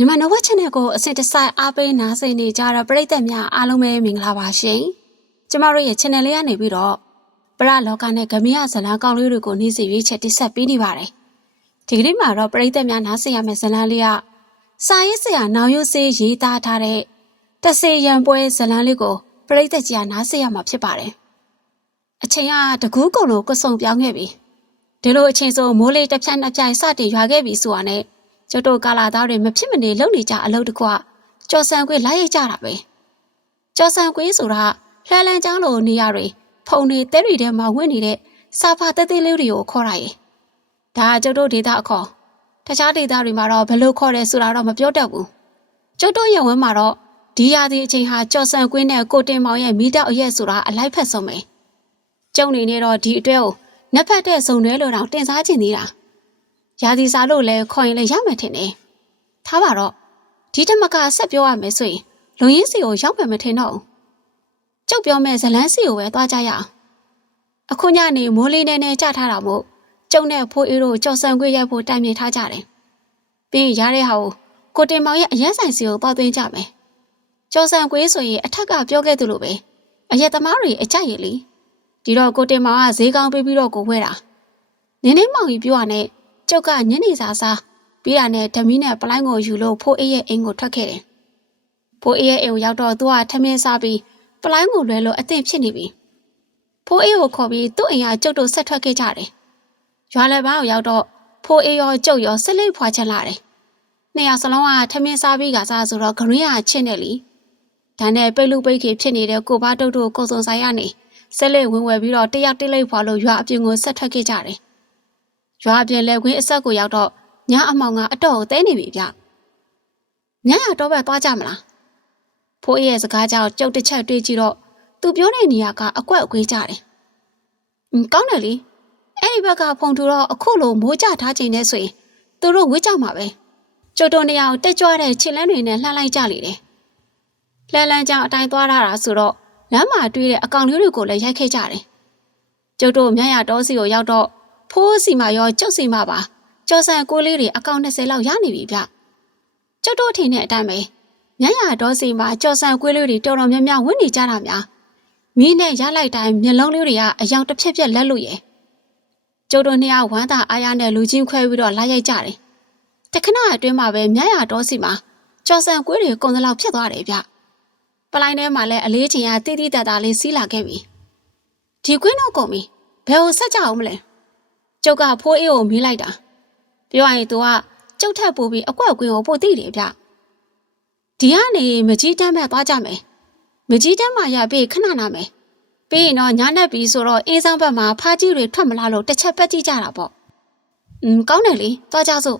မြန်မာနဝက် channel ကိုအစစ်တစိုက်အားပေးနားဆင်နေကြတဲ့ပရိသတ်များအားလုံးပဲမင်္ဂလာပါရှင်။ကျမတို့ရဲ့ channel လေးကနေပြီးတော့ပရလောကနဲ့ဂမရဇလံကောင်းလေးတွေကိုနေ့စဉ်ရွေးချက်တင်ဆက်ပေးနေပါတယ်။ဒီကနေ့မှာတော့ပရိသတ်များနားဆင်ရမယ့်ဇလံလေးကစာရေးဆရာနောင်ရုပ်စေးရေးသားထားတဲ့တဆေရံပွဲဇလံလေးကိုပရိသတ်ကြီးကနားဆင်ရမှာဖြစ်ပါတယ်။အချိန်ကတကူးကုံလို့ကွဆုံပြောင်းခဲ့ပြီ။ဒီလိုအချိန်ဆိုမိုးလေးတစ်ဖြတ်နှစ်ဖြတ်စတင်ရွာခဲ့ပြီဆိုတာနဲ့ ကျုပ်တို့ကာလာသားတွေမဖြစ်မနေလုပ်နေကြအလုပ်တကွကြော်ဆန်ခွေလိုက်ရိုက်ကြတာပဲကြော်ဆန်ခွေဆိုတာလှမ်းလန်းချောင်းလိုနေရတွေဖုန်နေတဲရီထဲမှာဝင်နေတဲ့စာဖာတဲတဲလေးတွေကိုခေါ်ရရဲ့ဒါကကျုပ်တို့ဒေတာအခေါ်တခြားဒေတာတွေမှာတော့ဘယ်လိုခေါ်တယ်ဆိုတာတော့မပြောတတ်ဘူးကျုပ်တို့ရဲ့ဝင်းမှာတော့ဒီရာသီအချိန်ဟာကြော်ဆန်ခွေနဲ့ကိုတင်မောင်ရဲ့မိတောက်အရက်ဆိုတာအလိုက်ဖက်ဆုံးပဲကျုံနေနေတော့ဒီအတွဲကိုနက်ဖက်တဲ့ဇုံတွဲလိုတောင်တင်စားချင်သေးတာ ရာသီစားလို့လည်းခေါ်ရင်လည်းရမယ်ထင်တယ်။ထားပါတော့ဒီတမကဆက်ပြောရမယ်ဆိုရင်လုံရင်းစီကိုရောက်မယ်မထင်တော့ဘူး။ကျုပ်ပြောမဲ့ဇလန်းစီကိုပဲသွားကြရအောင်။အခုညနေမိုးလေးနဲ့နဲ့ကြထားတာမို့ကျုံနဲ့ဖိုးအေးတို့ကြော်ဆန်ခွေရိုက်ဖို့တိုင်ပင်ထားကြတယ်။ပြီးရင်ရတဲ့ဟာကိုကိုတင်မောင်ရဲ့အရက်ဆိုင်စီကိုပေါသွင်းကြမယ်။ကြော်ဆန်ခွေဆိုရင်အထက်ကပြောခဲ့သလိုပဲအရက်သမားတွေအကြိုက်ရလေ။ဒီတော့ကိုတင်မောင်ကဈေးကောင်းပေးပြီးတော့ကိုဝဲတာ။နင်းနေမောင်ကြီးပြောရနဲ့ ကျုပ်ကညနေစာစားပြီးတာနဲ့ဓမီနဲ့ပလိုင်းကိုယူလို့ဖိုးအေးရဲ့အိမ်ကိုထွက်ခဲ့တယ်။ဖိုးအေးရဲ့အိမ်ကိုရောက်တော့သူကထမင်းစားပြီးပလိုင်းကိုလွဲလို့အသင့်ဖြစ်နေပြီ။ဖိုးအေးကိုခေါ်ပြီးသူ့အိမ်ကကျုပ်တို့ဆက်ထွက်ခဲ့ကြတယ်။ရွာလယ်ပန်းကိုရောက်တော့ဖိုးအေးရောကျုပ်ရောဆက်လက်ဖွာချက်လာတယ်။နှစ်ယောက်စလုံးကထမင်းစားပြီးကစားဆိုတော့ဂရင်းကချစ်နေလီ။ဒါနဲ့ပိတ်လူပိတ်ခေဖြစ်နေတဲ့ကိုဘာတုတ်တို့ကိုစုံဆိုင်ရနေဆက်လက်ဝင်ဝယ်ပြီးတော့တယောက်တိတ်လိုက်ဖွာလို့ရွာအပြင်ကိုဆက်ထွက်ခဲ့ကြတယ်။ ရွာပြင်လဲခွင်းအဆက်ကိုရောက်တော့ညအမောင်ကအတော့ကိုတဲနေပြီဗျညရတော့ပဲသွားကြမလားဖိုးအေးရဲ့စကားကြောင့်ကြုတ်တစ်ချက်တွေးကြည့်တော့သူပြောတဲ့နေရာကအကွက်အကွေးကြတယ်။음ကောင်းတယ်လေအဲ့ဒီဘက်ကဖုန်ထူတော့အခုလိုမိုးကြထားချိန်နဲ့ဆိုရင်သူတို့ဝစ်ကြမှာပဲကျုပ်တို့နေရာကိုတက်ကြွတဲ့ခြေလန်းတွေနဲ့လှမ်းလိုက်ကြလေတယ်။လှမ်းလန်းကြောင်အတိုင်းသွားရတာဆိုတော့လမ်းမှာတွေ့တဲ့အကောင်လေးတွေကိုလည်းရိုက်ခဲ့ကြတယ်။ကျုပ်တို့မြရတော်စီကိုရောက်တော့ ဖိုးစီမရောကျုပ်စီမပါကျော်ဆန်ကိုလေးတွေအကောင့်20လောက်ရနေပြီဗျကျုပ်တို့ထင်တဲ့အတိုင်းပဲညရတော်စီမှာကျော်ဆန်ကွေးလေးတွေတော်တော်များများဝင်နေကြတာများမီးနဲ့ရလိုက်တိုင်းမျက်လုံးလေးတွေကအယောင်တစ်ဖြက်ဖြက်လက်လို့ရယ်ကျုပ်တို့နှစ်ယောက်ဝမ်းသာအားရနဲ့လူချင်းခွဲပြီးတော့လာရိုက်ကြတယ်တခဏအတွင်းမှာပဲညရတော်စီမှာကျော်ဆန်ကွေးတွေကုန်သလောက်ဖြစ်သွားတယ်ဗျပလိုင်းထဲမှာလည်းအလေးချိန်ကတိတိတတ်တာလေးစီးလာခဲ့ပြီဒီကွင်းတော့ကုန်ပြီဘယ်ကိုဆက်ကြအောင်မလဲ ကျုပ်ကဖိုးအေးကိုမေးလိုက်တာပြောရရင် तू ကကျုပ်ထက်ပိုပြီးအကွက်ကွင်းကိုပို့သိတယ်ဗျဒီကနေမကြီးတန်းမဲ့သွားကြမယ်မကြီးတန်းမှရပြီးခဏနာမယ်ပြီးရင်တော့ညာနဲ့ပြီးဆိုတော့အင်းဆောင်ဘက်မှာဖားကြီးတွေထွက်မလာလို့တစ်ချက်ပက်ကြည့်ကြတာပေါ့อืมကောင်းတယ်လေသွားကြစို့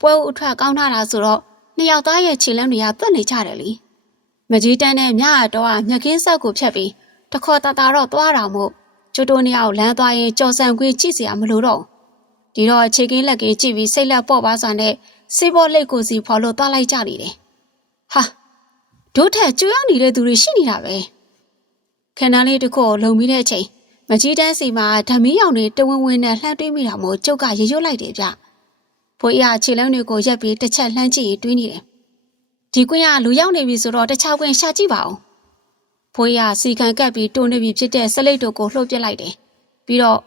ပွဲဦးအထွက်ကောင်းထားတာဆိုတော့နှစ်ယောက်သားရဲ့ခြေလမ်းတွေကတွက်နေကြတယ်လေမကြီးတန်းနဲ့မြရတော့ကမြက်ကင်းဆက်ကိုဖြတ်ပြီးတခေါ်တတာတော့သွားတာမို့ ကျိုးတိုးနှစ်ယောက်လမ်းသွားရင်ကြော်ဆန်ခွေးကြည့်စရာမလိုတော့ဘူးဒီတော့ခြေကင်းလက်ကင်းကြည့်ပြီးစိတ်လက်ပေါ့ပါစွာနဲ့စေးဘောလက်ကိုစီဖော်လို့သွားလိုက်ကြလေတယ်ဟာဒုထက်ကျွရောက်နေတဲ့သူတွေရှိနေတာပဲခဏလေးတစ်ခုလုံပြီးတဲ့အချိန်မကြီးတန်းစီမှာဓမီရောင်တွေတဝင်းဝင်းနဲ့လှမ်းတွေးမိတာမို့ကျုပ်ကရေရွတ်လိုက်တယ်ဗျဖိုးရခြေလုံးတွေကိုရက်ပြီးတစ်ချက်လှမ်းကြည့်ရင်တွေးနေတယ်ဒီကွင်းကလူရောက်နေပြီဆိုတော့တခြားကွင်းရှာကြည့်ပါဦး ဖိုးရစီခံကပ်ပြီးတိုးနေပြီဖြစ်တဲ့ဆက်လိတ်တို့ကိုလှုပ်ပြစ်လိုက်တယ်။ပြီးတော့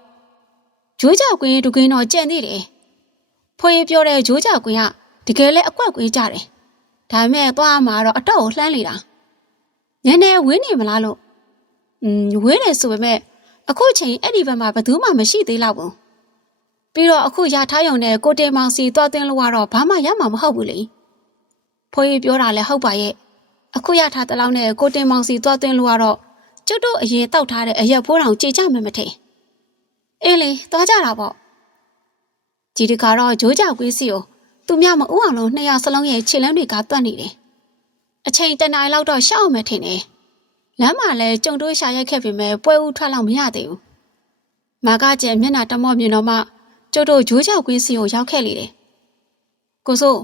ဂျိုးကြကွင်းဒုကင်းတော့ကြံ့သေးတယ်။ဖိုးရပြောတဲ့ဂျိုးကြကွင်းကတကယ်လဲအကွက်ကွင်းကြတယ်။ဒါပေမဲ့သွားမှာတော့အတော့ကိုလှမ်းနေတာ။နည်းနည်းဝင်းနေမလားလို့။อืมဝင်းနေဆိုပေမဲ့အခုချိန်အဲ့ဒီဘက်မှာဘယ်သူမှမရှိသေးတော့ဘူး။ပြီးတော့အခုရထားရုံနဲ့ကိုတင်မောင်စီသွားသွင်းလို့ကတော့ဘာမှရမှာမဟုတ်ဘူးလေ။ဖိုးရပြောတာလည်းဟုတ်ပါရဲ့။ အခုရထားတလောက်နဲ့ကိုတင်မောင်စီသွားသွင်းလို့ကတော့ကျွတ်တို့အရင်တောက်ထားတဲ့အရက်ဖိုးတောင်ကြေကြမယ်မထင်အေးလေသွားကြတာပေါ့ဒီတခါတော့ဂျိုးကြောက်ကွေးစီကိုသူမြမဥအောင်လုံးနှစ်ယောက်စလုံးရဲ့ခြေလမ်းတွေကတွတ်နေတယ်အချိန်တနားရီလောက်တော့ရှောက်အောင်မယ်ထင်တယ်လမ်းမှာလည်းကြုံတိုးရှာရိုက်ခဲ့ပေမဲ့ပွဲဦးထွက်လောက်မရသေးဘူးမာကကျဲမျက်နှာတမော့မြင်တော့မှကျုပ်တို့ဂျိုးကြောက်ကွေးစီကိုရောက်ခဲ့လေတယ်ကိုစိုး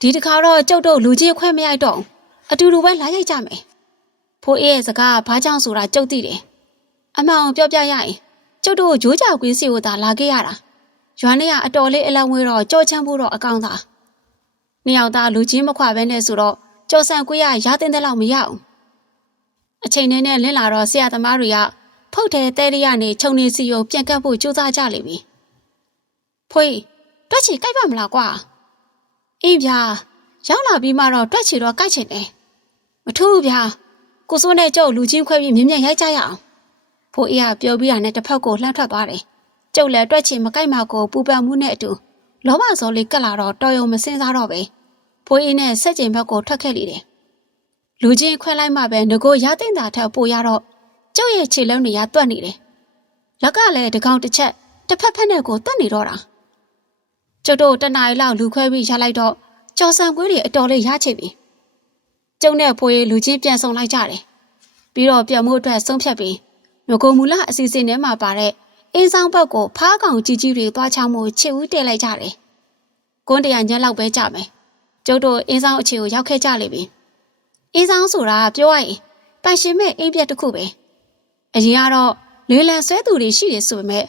ဒီတခါတော့ကျုပ်တို့လူကြီးခွဲမရိုက်တော့ဘူး အတူတူပဲလာရိုက်ကြမယ်။ဖိုးအေးရဲ့စကားကဘာကြောင့်ဆိုတာကြုတ်သိတယ်။အမှန်ကိုပြောပြရရင်ကျုပ်တို့ဂျိုးကြောက်ကွင်းစီကိုသာလာခဲ့ရတာ။ရွာနဲ့ကအတော်လေးအလောင်းဝဲတော့ကြောချမ်းဖို့တော့အကောင်းသာ။နှစ်ယောက်သားလူချင်းမခွပဲနဲ့ဆိုတော့ကြော်ဆန်ကွေးရရတဲ့တဲ့လောက်မရအောင်အချိန်နဲ့နဲ့လင်းလာတော့ဆရာသမားတွေကဖုတ်တဲ့တဲရရနေခြုံနေစီကိုပြန်ကပ်ဖို့ကြိုးစားကြလိမ့်မယ်ဖွေးတွက်ချီကြိုက်ပါမလားကွာအေးဗျာရောက်လာပြီးမှတော့တွက်ချီတော့ကြိုက်ချင်တယ် မထူးဗျာကိုစိုးနဲ့ကျုပ်လူချင်းခွဲပြီးမြင်မြန်ရိုက်ကြရအောင်ဖိုးအေးကပြောပြီးတာနဲ့တစ်ဖက်ကိုလှမ်းထွက်သွားတယ်ကျုပ်လည်းတွက်ချီမကြိုက်မှကိုပူပန်မှုနဲ့အတူလောဘစောလေးကတ်လာတော့တော်ရုံမစင်စားတော့ပဲဖိုးအေးနဲ့ဆက်ကျင်ဘက်ကိုထွက်ခဲ့လေတယ်လူချင်းခွဲလိုက်မှပဲငကိုရသိမ့်တာထက်ပိုရတော့ကျုပ်ရဲ့ခြေလုံးတွေရတွက်နေတယ်လက်ကလည်းတကောင်တစ်ချက်တစ်ဖက်ဖက်နဲ့ကိုတွက်နေတော့တာကျုပ်တို့တနင်္လာရီလောက်လူခွဲပြီးရလိုက်တော့ကြော်ဆန်ကွေးတွေအတော်လေးရချစ်ပြီ ကျုံနဲ့ဖိုးအေးလူချင်းပြန်ဆောင်လိုက်ကြတယ်ပြီးတော့ပြန်မှုအတွက်ဆုံးဖြတ်ပြီးငကိုမူလအစီအစဉ်ထဲမှာပါတဲ့အင်းဆောင်ဘက်ကိုဖားကောင်ကြီးကြီးတွေသွားချောင်းမှုချစ်ဦးတက်လိုက်ကြတယ်။ကွန်းတရညက်လောက်ပဲကြမယ်။ကျုပ်တို့အင်းဆောင်အခြေကိုရောက်ခဲ့ကြလိမ့်ပြီ။အင်းဆောင်ဆိုတာပြောရရင်ပိုင်ရှင်မဲ့အင်းပြက်တစ်ခုပဲ။အရင်ကတော့လေလံဆွဲသူတွေရှိတယ်ဆိုပေမဲ့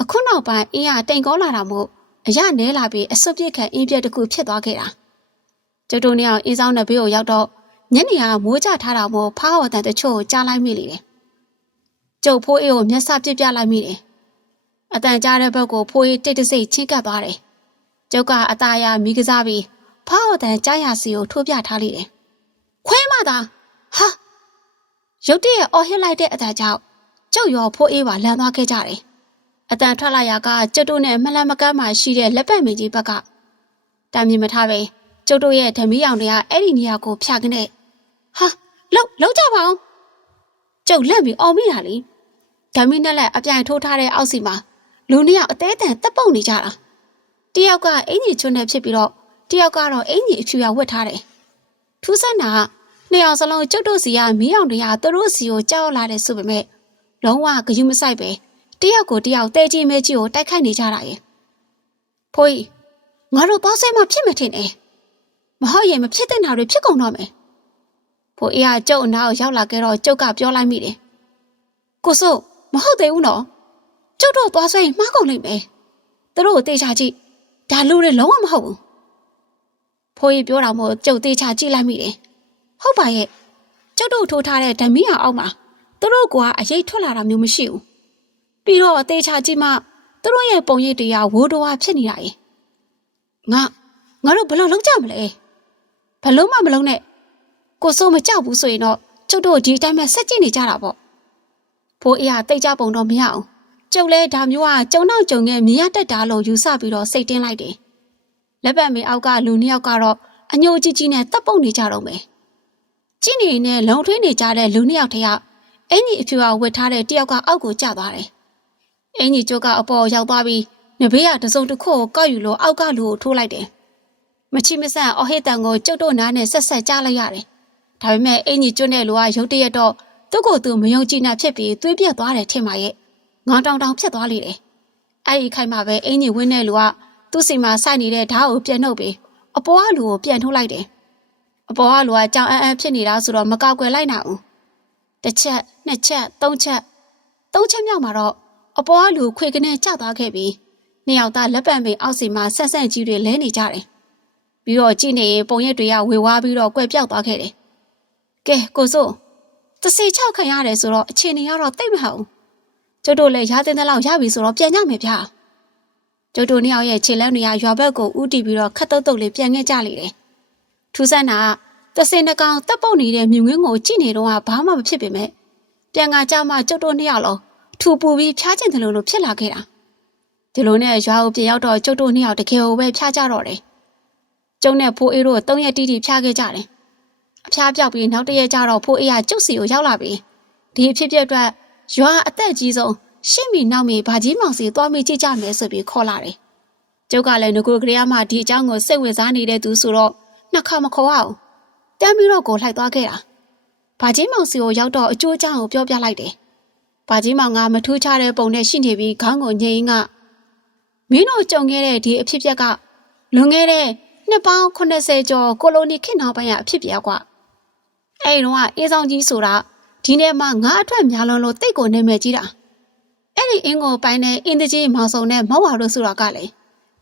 အခုနောက်ပိုင်းအင်းရတိမ်ကောလာတာမို့အရနဲလာပြီးအစွတ်ပြစ်ခံအင်းပြက်တစ်ခုဖြစ်သွားခဲ့တာ။ကျုပ်တို့နှစ်ယောက်အင်းဆောင်တဲ့ဘေးကိုရောက်တော့ ညနေကမိုးကြထားတာမို့ဖားဟော်တန်တချို့ကိုကြားလိုက်မိလေတယ်။ကျုပ်ဖိုးအေးကိုမျက်စပစ်ပြလိုက်မိတယ်။အတန်ကြားတဲ့ဘက်ကိုဖိုးအေးတိတ်တဆိတ်ချင်းကပ်သွားတယ်။ကျုပ်ကအသားရမိကစားပြီးဖားဟော်တန်ကြားရစီကိုထိုးပြထားလိုက်တယ်။ခွဲမသာဟာရုတ်တရက်အော်ဟစ်လိုက်တဲ့အတန်ကြောင့်ကျုပ်ရောဖိုးအေးပါလန်သွားခဲ့ကြတယ်။အတန်ထွက်လာရကကျုပ်တို့နဲ့မလန်မကမ်းမှရှိတဲ့လက်ပတ်မင်းကြီးဘက်ကတာမြင်မထားပဲကျုပ်တို့ရဲ့ဓမီအောင်တွေကအဲ့ဒီနေရာကိုဖျက်ကနေ ဟာလောက်လောက်ကြပါအောင်ကျုပ်လက်ပြီးအော်မိတာလေဓမီနဲ့လက်အပြိုင်ထိုးထားတဲ့အောက်စီမှာလူနှစ်ယောက်အသေးအတန်တက်ပုတ်နေကြတာတယောက်ကအင်ကြီးချွန်းနေဖြစ်ပြီးတော့တယောက်ကတော့အင်ကြီးအဖြူရဝတ်ထားတယ်ထူးဆန်းတာကနှစ်ယောက်စလုံးကျုပ်တို့စီကမီးအောင်တွေကသူတို့စီကိုကြောက်လာတယ်ဆိုပေမဲ့လုံးဝဂယုမဆိုင်ပဲတယောက်ကိုတယောက်တဲကြီးမဲကြီးကိုတိုက်ခိုက်နေကြတာရဲ့ဖိုးကြီးငါတို့သွားဆဲမှဖြစ်မထင်နဲ့မဟုတ်ရင်မဖြစ်တဲ့နာတွေဖြစ်ကုန်တော့မယ် ဖိုးအေးကကျုပ်အနာကိုရောက်လာခဲ့တော့ကျုပ်ကပြောလိုက်မိတယ်ကိုစိုးမဟုတ်သေးဘူးနော်ကျုပ်တို့သွားဆွဲရင်မှားကုန်လိမ့်မယ်သူတို့ကိုတေချာကြည့်ဒါလူတွေလုံးဝမဟုတ်ဘူးဖိုးကြီးပြောတာမို့ကျုပ်တေချာကြည့်လိုက်မိတယ်ဟုတ်ပါရဲ့ကျုပ်တို့ထိုးထားတဲ့ဓမီယာအောက်မှာသူတို့ကအရေးထွက်လာတာမျိုးမရှိဘူးပြီးတော့တေချာကြည့်မှသူတို့ရဲ့ပုံရိပ်တွေကဝိုးတော်ဝါဖြစ်နေတာရေငါငါတို့ဘယ်လိုလုပ်ကြမလဲဘလုံးမမလုံးနဲ့ ကိုစိုးမကြောက်ဘူးဆိုရင်တော့ကျုပ်တို့ဒီအတိုင်းပဲဆက်ကြည့်နေကြတာပေါ့ဖိုးအေးကတိတ်ကြပုံတော့မရအောင်ကျုပ်လဲဒါမျိုးကကျုံနောက်ကျုံငယ်မြင်ရတတ်တာလို့ယူဆပြီးတော့စိတ်တင်းလိုက်တယ်လက်ပတ်မေအောက်ကလူနှစ်ယောက်ကတော့အညိုကြီးကြီးနဲ့တပ်ပုတ်နေကြတော့မယ်ကြည့်နေနဲ့လုံထွေးနေကြတဲ့လူနှစ်ယောက်တယောက်အင်ကြီးအဖြူအဝတ်ထားတဲ့တယောက်ကအောက်ကိုကျသွားတယ်အင်ကြီးကျုပ်ကအပေါ်ရောက်သွားပြီးနဘေးကတစုံတစ်ခုကိုကောက်ယူလို့အောက်ကလူကိုထိုးလိုက်တယ်မချိမဆန့်အဟိတန်ကိုကျုပ်တို့နားနဲ့ဆက်ဆက်ကြားလိုက်ရတယ်။ ဒါပေမဲ့အင်ကြီးကျွတ်တဲ့လူကရုတ်တရက်တော့သူ့ကိုယ်သူမယုံကြည်နိုင်ဖြစ်ပြီးသွေးပြက်သွားတယ်ထင်ပါရဲ့။ငေါတောင်တောင်ဖြစ်သွားလေတယ်။အဲ့ဒီခိုက်မှာပဲအင်ကြီးဝင်းတဲ့လူကသူ့စီမှာစိုက်နေတဲ့ဓာတ်ကိုပြန်နှုတ်ပြီးအပေါ်ကလူကိုပြန်ထုတ်လိုက်တယ်။အပေါ်ကလူကကြောင်အန်းအန်းဖြစ်နေတာဆိုတော့မကောက်ွယ်လိုက်နိုင်ဘူး။တစ်ချက်နှစ်ချက်သုံးချက်သုံးချက်မြောက်မှာတော့အပေါ်ကလူခွေကနေကျသွားခဲ့ပြီးနှစ်ယောက်သားလက်ပံပင်အောက်စီမှာဆက်ဆက်ကြီးတွေလဲနေကြတယ်။ပြီးတော့ကြည့်နေရင်ပုံရိပ်တွေကဝေဝါးပြီးတော့ကွက်ပြောက်သွားခဲ့တယ်။ ကဲကိုစိုးတစီချောက်ခံရတယ်ဆိုတော့အခြေအနေကတော့တိတ်မဟုတ်ဘူး။ကျုပ်တို့လည်းရာသင်းတဲ့လောက်ရပြီဆိုတော့ပြန်ကြမယ်ဗျာ။ကျုပ်တို့နှစ်ယောက်ရဲ့ခြေလမ်းတွေကရွာဘက်ကိုဥတီပြီးတော့ခတ်တုတ်တုတ်လေးပြန်ခဲ့ကြလေတယ်။ထူးဆန်းတာကတစင်တကောင်တက်ပုတ်နေတဲ့မြူငင်းကိုကြည့်နေတော့ဘာမှမဖြစ်ပေမဲ့ပြန်ကကြမှကျုပ်တို့နှစ်ယောက်လုံးထူပူပြီးဖျားကျင်တယ်လို့လို့ဖြစ်လာခဲ့တာ။ဒီလိုနဲ့ရွာကိုပြန်ရောက်တော့ကျုပ်တို့နှစ်ယောက်တကယ်ကိုပဲဖျားကြတော့တယ်။ကျုံနဲ့ဖိုးအေးတို့သုံးရက်တီးတီးဖျားခဲ့ကြတယ်။ အဖျားပြောက်ပြီးနောက်တရက်ကျတော့ဖိုးအေးကကျုပ်စီကိုရောက်လာပြီ။ဒီအဖြစ်ပြက်အတွက်ရွာအသက်ကြီးဆုံးရှင့်မီနောက်မီဘာကြီးမောင်စီသွားမိကြည့်ကြမယ်ဆိုပြီးခေါ်လာတယ်။ကျုပ်ကလည်းငကိုကလေးမှဒီအကြောင်းကိုစိတ်ဝင်စားနေတဲ့သူဆိုတော့နှစ်ခါမခေါ်အောင်။တမ်းပြီးတော့ကိုလိုက်သွားခဲ့တာ။ဘာကြီးမောင်စီကိုရောက်တော့အကျိုးအကြောင်းကိုပြောပြလိုက်တယ်။ဘာကြီးမောင်ကမထူးခြားတဲ့ပုံနဲ့ရှိနေပြီးခေါင်းကိုညှိရင်းကမင်းတို့ကြုံခဲ့တဲ့ဒီအဖြစ်ပြက်ကလွန်ခဲ့တဲ့နှစ်ပေါင်း80ကျော်ကိုလိုနီခေတ်နောက်ပိုင်းကအဖြစ်ပြက်ကွာ အဲ့ဒီတော့အေးဆောင်ကြီးဆိုတာဒီနေ့မှငါအထွက်များလုံးလို့တိတ်ကိုနေမဲ့ကြီးတာအဲ့ဒီအင်းကိုပိုင်းတဲ့အင်းတကြီးမောင်စုံနဲ့မောက်ဝါတို့ဆိုတာကလေ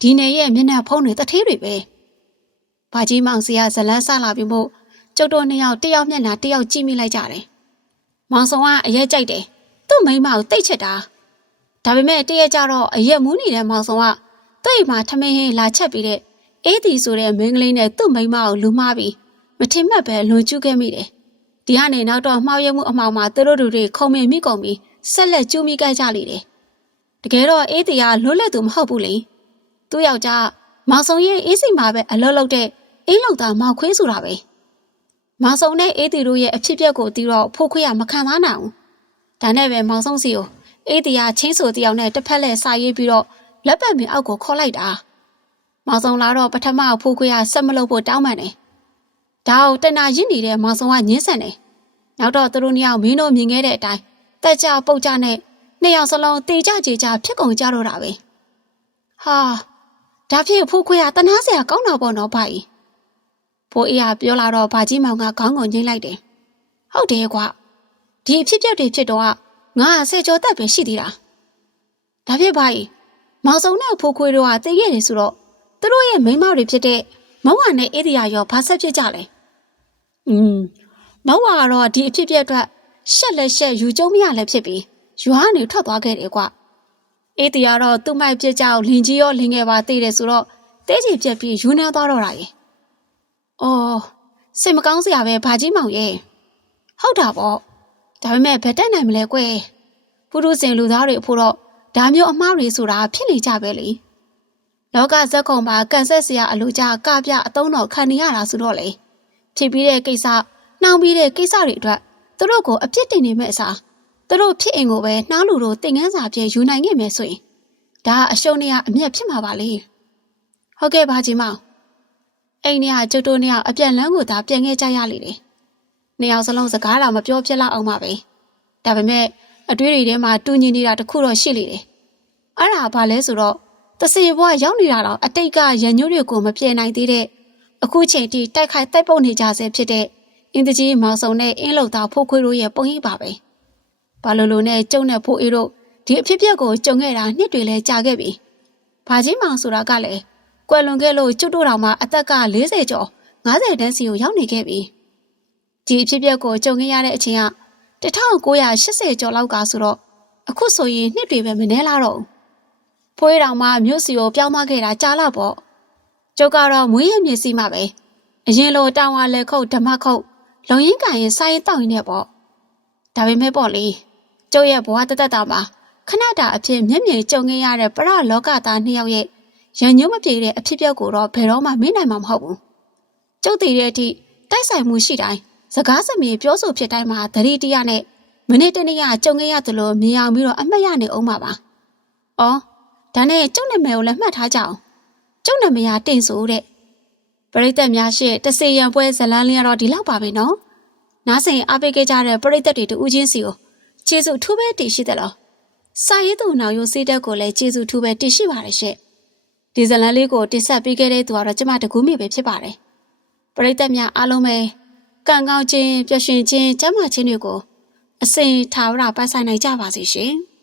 ဒီနေရဲ့မျက်နှာဖုံးတွေတထေးတွေပဲဘဘာကြီးမောင်စီကဇလန်းဆလာပြီးမို့ကျုပ်တို့နှစ်ယောက်တယောက်မျက်နှာတယောက်ကြည့်မိလိုက်ကြတယ်။မောင်ဆောင်ကအရက်ကြိုက်တယ်။သူ့မိန်းမကိုတိတ်ချက်တာ။ဒါပေမဲ့တရက်ကြတော့အရက်မူးနေတဲ့မောင်ဆောင်ကသူ့အိမ်မှာထမင်းဟင်းလာချက်ပြီးတဲ့အေးတီဆိုတဲ့မင်းကလေးနဲ့သူ့မိန်းမကိုလူမှားပြီးမထင်မှတ်ပဲလွန်ကျူးခဲ့မိတယ်။ ဒီကနေနောက်တော့မှောက်ရမှုအမှောင်မှာသူတို့တို့တွေခုံမြင်မိကုန်ပြီးဆက်လက်ကျူးမိကြကြလေတယ်။တကယ်တော့အေးတီကလွတ်လပ်သူမဟုတ်ဘူးလေ။သူ့ယောက်ျားမောင်ဆောင်ရဲ့အေးစိမှာပဲအလုပ်လုပ်တဲ့အေးလောက်သားမောက်ခွေးဆိုတာပဲ။မောင်ဆောင်နဲ့အေးတီတို့ရဲ့အဖြစ်အပျက်ကိုတီးတော့ဖိုးခွေးကမခံသားနိုင်ဘူး။ဒါနဲ့ပဲမောင်ဆောင်စီကိုအေးတီကချင်းဆိုတယောက်နဲ့တစ်ဖက်လက်စာရေးပြီးတော့လက်ပတ်မင်းအောက်ကိုခေါ်လိုက်တာ။မောင်ဆောင်လာတော့ပထမဖိုးခွေးကဆက်မလုပ်ဖို့တောင်းပန်တယ်။ ဒါကိုတနာရင့်နေတဲ့မောင်ဆောင်ကညှင်းဆန်တယ်။နောက်တော့သူတို့နှစ်ယောက်မင်းတို့မြင်ခဲ့တဲ့အတိုင်းတက်ကြပုတ်ကြနဲ့နှစ်ယောက်စလုံးတေကြကြေကြဖြစ်ကုန်ကြတော့တာပဲ။ဟာဒါဖြစ်ဖိုးခွေးကတနာစရာကောင်းတာပေါ့နော်ဗျ။ဖိုးအေးကပြောလာတော့ဗာကြီးမောင်ကခေါင်းကိုငိမ့်လိုက်တယ်။ဟုတ်တယ်ကွာ။ဒီအဖြစ်အပျက်တွေဖြစ်တော့ကငါကဆယ်ကျော်တက်ပဲရှိသေးတာ။ဒါဖြစ်ပါ යි မောင်စုံနဲ့ဖိုးခွေးတို့ကတည်ခဲ့တယ်ဆိုတော့သူတို့ရဲ့မိန်းမတွေဖြစ်တဲ့မောင်ဝါနဲ့အေးဒီယာရောဘာဆက်ဖြစ်ကြလဲ။ อืมမောင်ဝါကတော့ဒီအဖြစ်အပျက်အတွက်ရှက်လက်ရှက်ယူကျုံမရလည်းဖြစ်ပြီးရွာကနေထွက်သွားခဲ့တယ်ကွာ။အေးဒီယာတော့သူ့မိုက်ပြစ်ကြောက်လင်ကြီးရောလင်ငယ်ပါတည်တယ်ဆိုတော့တဲချီပြက်ပြီးယူနေသွားတော့တာရဲ့။အော်စိတ်မကောင်းစရာပဲဘာကြီးမောင်ရဲ့။ဟုတ်တာပေါ့။ဒါပေမဲ့ဘယ်တက်နိုင်မလဲကွယ်။ပုရုစင်လူသားတွေအဖို့တော့ဒါမျိုးအမှားတွေဆိုတာဖြစ်နေကြပဲလေလောကဇက်ကုံမှာကန်ဆက်စရာအလိုကြကပြအတုံးတော်ခံနေရတာဆိုတော့လေ ဖြစ်ပြီးတဲ့ကိစ္စနှောင်းပြီးတဲ့ကိစ္စတွေအတွက်သူတို့ကိုအပြစ်တင်နေမဲ့အစားသူတို့ဖြစ်အင်ကိုပဲနှားလူတို့တင်ငန်းစာပြည့်ယူနိုင်ခဲ့မယ်ဆိုရင်ဒါအရှုံးနေရအမျက်ဖြစ်မှာပါလေဟုတ်ကဲ့ပါကြီးမောင်အိမ်နေရကျုပ်တို့နေရအပြန်လန်းကိုသာပြန်ခဲ့ကြရလေတယ်နှစ်ယောက်စလုံးစကားတော့မပြောဖြစ်လောက်အောင်ပါပဲဒါပေမဲ့အတွေးတွေထဲမှာတူညီနေတာတခုတော့ရှိလေတယ်။အဲ့ဒါဘာလဲဆိုတော့တစီဘွားရောက်နေတာတော့အတိတ်ကရန်ညိုးတွေကိုမပြေနိုင်သေးတဲ့ အခုချိန်ထိတိုက်ခိုက်တိုက်ပုတ်နေကြဆဲဖြစ်တဲ့အင်းတကြီးမောင်စုံနဲ့အင်းလုံသားဖိုးခွေးတို့ရဲ့ပုံရိပ်ပါပဲ။ဘာလို့လို့နဲ့ကျုံနဲ့ဖိုးအေးတို့ဒီအဖြစ်ပြက်ကိုကြုံခဲ့တာနှစ်တွေလဲကြာခဲ့ပြီ။ဘာကြီးမောင်ဆိုတာကလည်းကွယ်လွန်ခဲ့လို့ကျွတ်တို့တော်မှာအသက်က40ကျော်50တန်းစီကိုရောက်နေခဲ့ပြီ။ဒီအဖြစ်ပြက်ကိုကြုံခဲ့ရတဲ့အချိန်က1980ကျော်လောက်ကဆိုတော့အခုဆိုရင်နှစ်တွေပဲမနှဲလာတော့ဘူးဖွေးတော်မှမြို့စီကိုပြောင်းသွားခဲ့တာကြာလာပေါ့ ကျုပ်ကတော့မွေးရမြေစီမှာပဲအရင်လိုတောင်ဝါလက်ခုတ်ဓမ္မခုတ်လုံရင်းကန်ရင်စိုင်းတောက်ရင်နဲ့ပေါ့ဒါပေမဲ့ပေါ့လေကျုပ်ရဲ့ဘဝတသက်တာမှာခဏတာအဖြစ်မျက်မြင်ကြုံခဲ့ရတဲ့ပရလောကသားနှစ်ယောက်ရဲ့ရန်ညွှန်းမပြေတဲ့အဖြစ်အပျက်ကိုတော့ဘယ်တော့မှမေ့နိုင်မှာမဟုတ်ဘူးကျုပ်တည်တဲ့အထိတိုက်ဆိုင်မှုရှိတိုင်းစကားစမြင်ပြောဆိုဖြစ်တိုင်းမှာသတိတရနဲ့မိနစ်တနည်းကြုံခဲ့ရသလိုမြင်အောင်ပြီးတော့အမှတ်ရနေအောင်ပါပါ။အော်ဒါနဲ့ကျုပ်နာမည်ကိုလည်းမှတ်ထားကြအောင်။ ကျုပ်နာမည်ကတင်ဆိုတဲ့ပရိသတ်များရှေ့တစေရန်ပွဲဇလန်းလင်းရတော့ဒီလောက်ပါပဲနော်။နားစဉ်အားပေးခဲ့ကြတဲ့ပရိသတ်တွေတူးချင်းစီကိုကျေးဇူးထူးပဲတင်ရှိသလား။စာရေးသူနောက်ရိုးစေးတက်ကိုလည်းကျေးဇူးထူးပဲတင်ရှိပါတယ်ရှင့်။ဒီဇလန်းလေးကိုတင်ဆက်ပေးခဲ့တဲ့သူကတော့ကျမတကူးမိပဲဖြစ်ပါတယ်။ပရိသတ်များအားလုံးပဲကံကောင်းခြင်းပျော်ရွှင်ခြင်းကျမ်းမာခြင်းတွေကိုအစဉ်ထာဝရပတ်ဆိုင်နိုင်ကြပါစေရှင်။